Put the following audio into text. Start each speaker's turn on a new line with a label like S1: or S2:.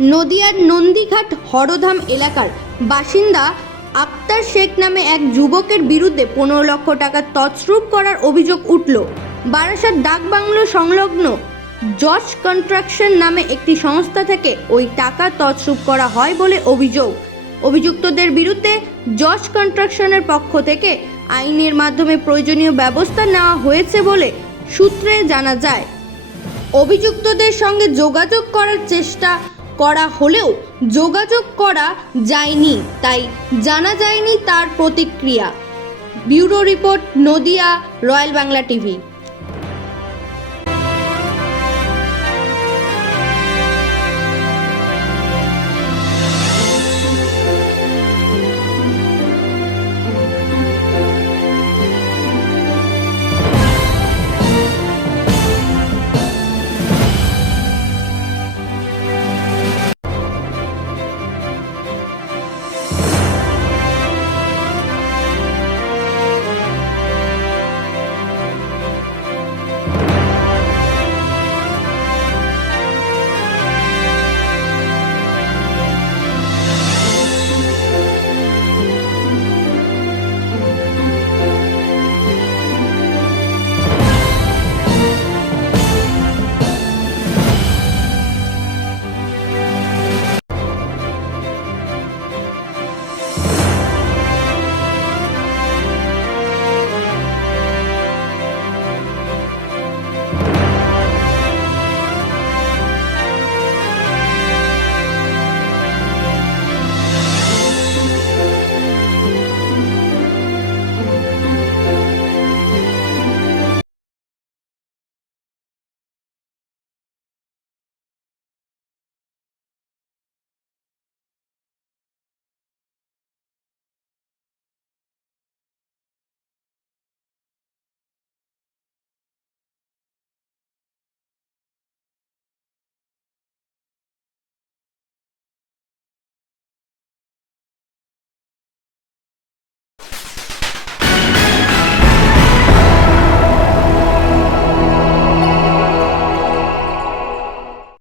S1: নদিয়ার নন্দীঘাট হরধাম এলাকার বাসিন্দা আক্তার শেখ নামে এক যুবকের বিরুদ্ধে পনেরো লক্ষ টাকা তছরূপ করার অভিযোগ উঠল। বারাসাত ডাকবাংলো সংলগ্ন জজ কন্ট্রাকশন নামে একটি সংস্থা থেকে ওই টাকা তছরূপ করা হয় বলে অভিযোগ। অভিযুক্তদের বিরুদ্ধে জজ কন্ট্রাকশনের পক্ষ থেকে আইনের মাধ্যমে প্রয়োজনীয় ব্যবস্থা নেওয়া হয়েছে বলে সূত্রে জানা যায়। অভিযুক্তদের সঙ্গে যোগাযোগ করার চেষ্টা করা হলেও যোগাযোগ করা যায়নি, তাই জানা যায়নি তার প্রতিক্রিয়া। Bureau report Nadia, royal Bangla TV.